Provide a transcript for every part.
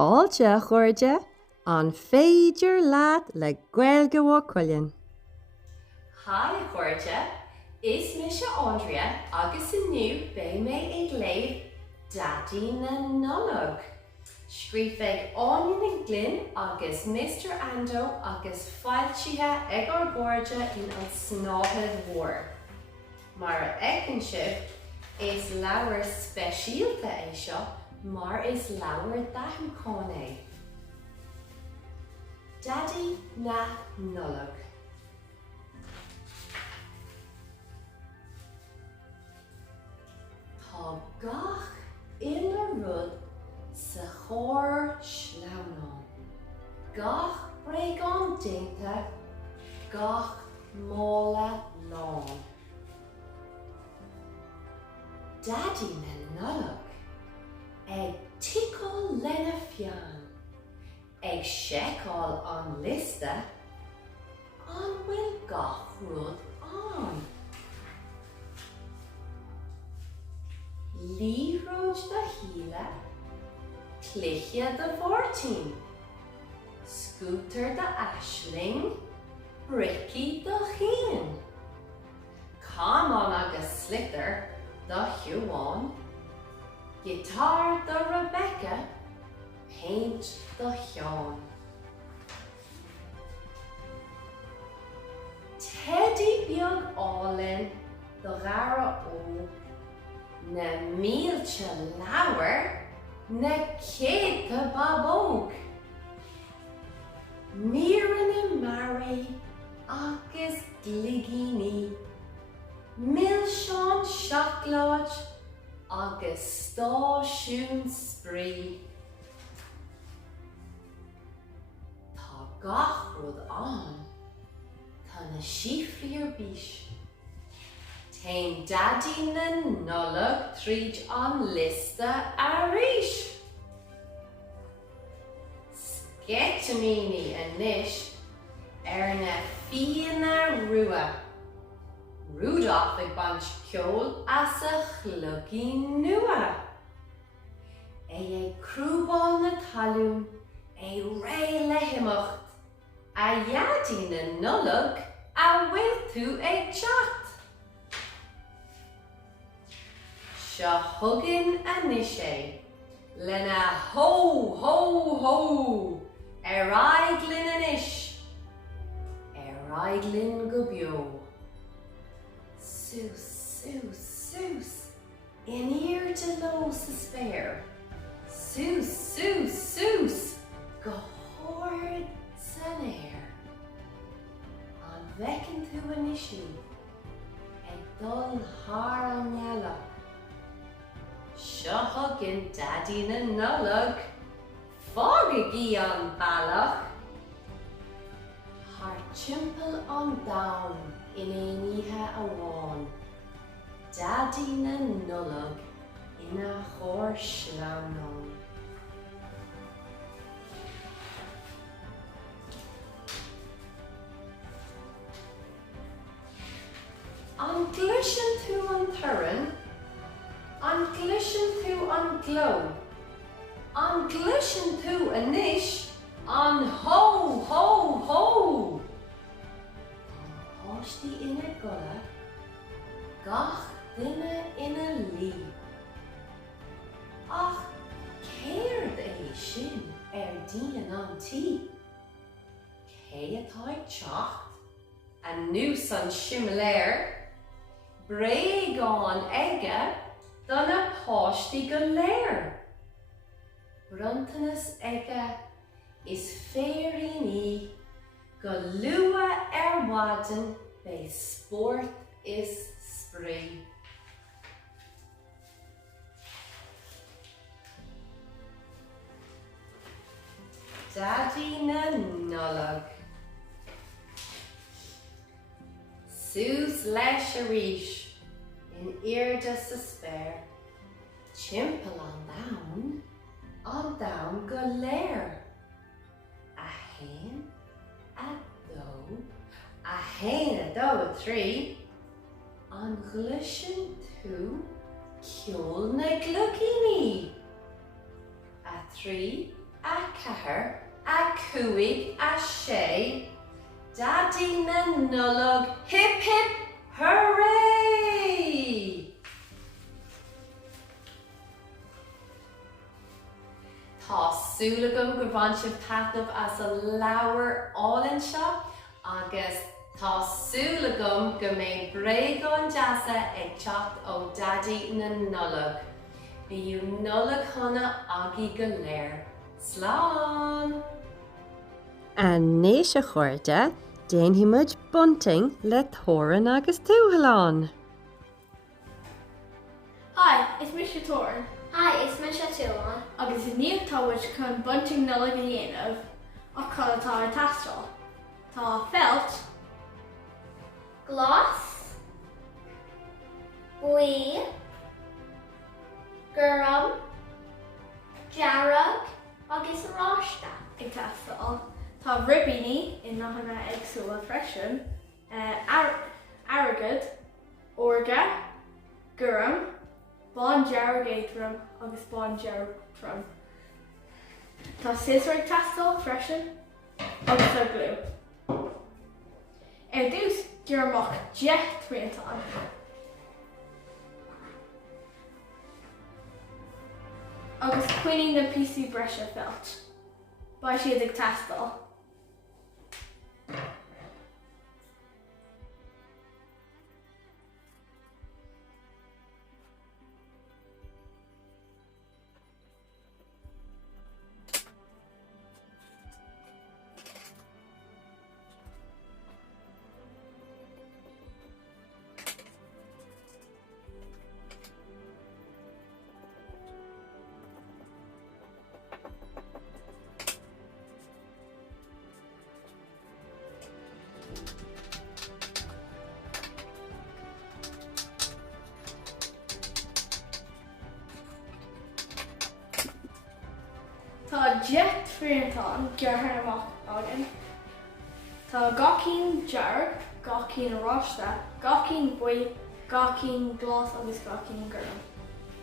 Fáilte a chuirde an Féidir Leat le Gaeilge Mhaigh Cuilinn. Hi chuirde, is me se Andrea agus inniu bé mé ag léamh Daddy na Nullag. Scrífeigh Aine Glynn agus Mr. Ando agus fáiltithe ag ar borde in an snáthad mhór. Mar ecinn sibh is leabhar speisialta é seo, mar is leabhar daithmcáin é. Daddy na Nullag. Tá gach ina rud sa chóir sleamhnán. Gach bréagán déanta, gach mála lán. Daddy na Nullag ag tickle lena fian, ag seiceáil an lista, an bhfuil gach rud an. Líróid de híle, cliche de 14, scooter de aisling, bricky de chéan, cámán agus slitter de Huán, guitar de Rebecca, paint de Seán. Teddy beag álinn de gara ó, na mílte leabhar, na céadta babóg. Míreanna Mary agus gligíní, millseán seachláid agus stáisiún sprí. Tá gach rud an, tá na sífríar bís. Táim Daddy na Nullag tríd an lista arís. Scetamíní anois na fianna rua. Rudolph ag bant ceol as a chlugaí nua. Ag crúbáil na talún, ré le himimecht. A Daddy na Nullag a bhfuil tú ag teacht. Seo thugann anois é, lena ho, ho, ho, ealaín anois, ealaín go beo. Sús, sús, sús, in ear de lo sa spéir. Sús, sús, sús, go háir san air. An bhecinn tú anoisí, ag dul thar an ngealach. Seo thugann Daddy na Nullag, fágaí an bailach. Thar timpeall an domhan in éonithe amháin. Daddy na Nullag ina chóir sleamhnán. An gluiseann tú an tuireann, an gluiseann tú an gló, an gluiseann tú anois, an ho, ho, ho. An pháistí ina gula, gach duine ina lí. Ach, céard é sin daoine an tí. Cé atá ag teacht, a nús an siimiléir, bréagán aige, donna pháistí go léir. Bruntanas aige is féiríní, go lua wadan bé sport is sprí. Daddy na Nullag. Sús leis arís, in irde sa spéir. Timpeall an domhan go léir. A hain, a dó, a hain a dó a trí. An gluiseann tú ceol na glugaíní. A trí, a cethair, a cúig, a sé, daddy na nulog, hip hip, hooray! Tásúla gom gur bhain sibh taitneamh as a leabhar álainn seo, agus tásúla gom go mbeidh bréagán deasa ag teacht ó daddy na nulog. Bíú nulog chuna agaí go léir. Slán! A néis a chuirde, déanhuimid bunting le tóran agus túthaláin. Hi, it's Mr. Torn. Hi, it's Misha Tuan. Agus is níomh táhaid chun bunting nula go dhéanamh ach chun atá tastal. Tá felt, Gloss, Bui, Gurum, Jarrug, agus Rashta. ag tastal. Tá ribíní in nachna agsúla freisin, Aragad, Orga, Gurum, Bon Jarragaitrum agus Bon Jarragtrum. Tá scissor ag tastal freisin agus tá glú. Dús dearmach jet triantán. Agus cuining na PC breise felt. Ba siad ag tastal. Tá jet triantán gearthair amach agan. Tá gacín jarrag, gacín rasta, gacín bui, gacín glas agus gacín gurum.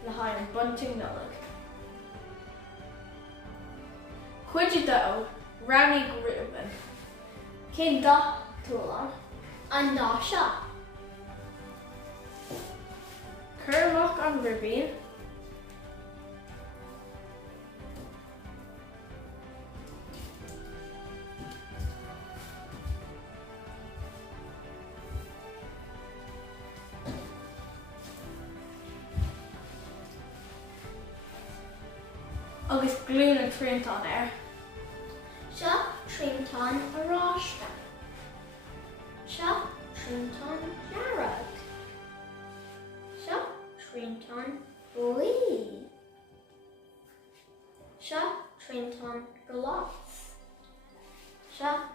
Le hair bunting nullag. Cuide do, Rani Gruben. Cén da túlan. An Dasha. Curmach an ribín. Agus glú na triantán air. Sha Trinton Rashta. Sha Trinton Jarrug. Sha Trinton Bui. Sha Trinton Gloss. Sha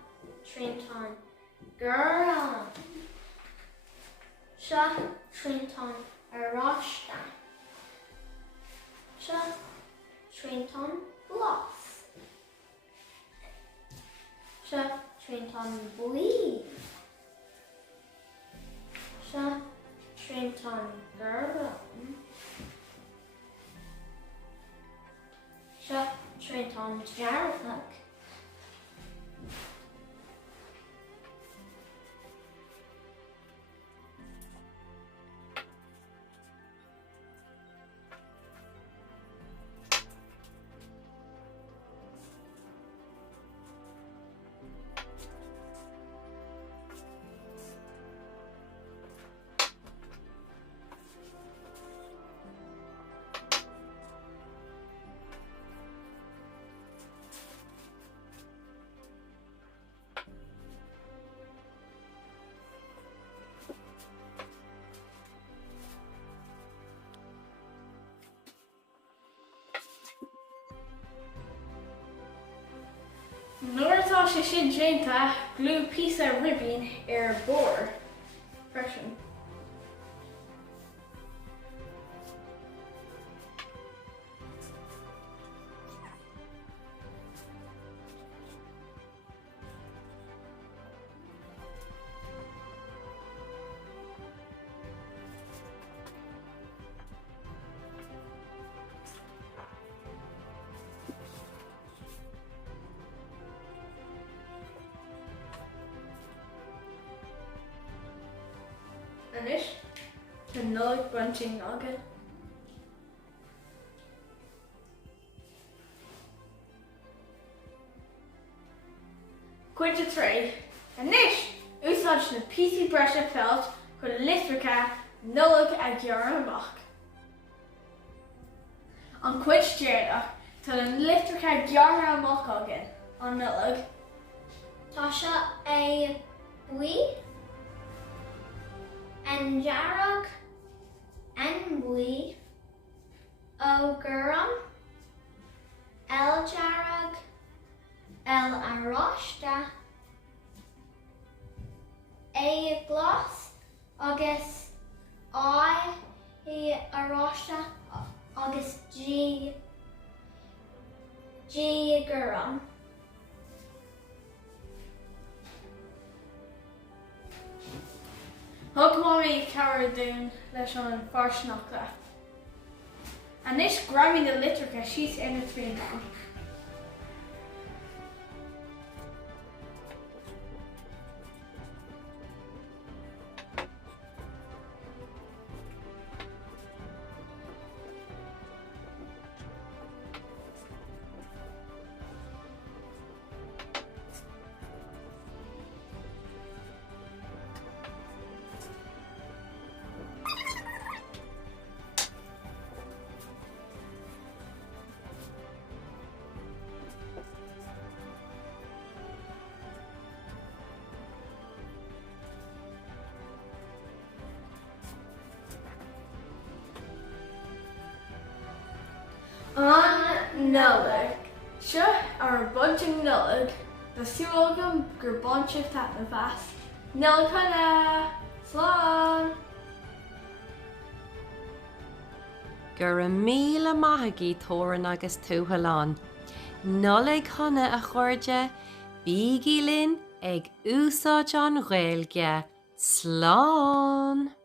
Trinton Gurum. Sha Trinton Rashta. Sha Trinton Gloss. Sha Trinton Bui. Sha Trinton Gurum. Sha Trinton Jarrug. Nuair atá sé sin déanta, glú píosa ribín ar bór freisin. nullag bunting agad. Cuid a trí. Anis, úsáid na písaí breise felt go litricha nullag a ghearán amach. An cuid déireach tá an litricha ghearán amach agad an nullag. Tá se é buí, an dearag, an buí, ó gcuireann, dearag, aráiste, é glas agus aráiste agus G gcuireann. Thug mí ceir dún leis an farsnachta. Anis graimí na litricha síos ina tríán. An nullag. Seo ar bunting nullag, na siúlgam gur bunte tap na bheas. Nullag chuna! Slán! Gur a míle maithagí tóran agus túthaláin. Nullag chuna a chuirde, bí Gaeilge ag úsáid an Gaeilge. Slán!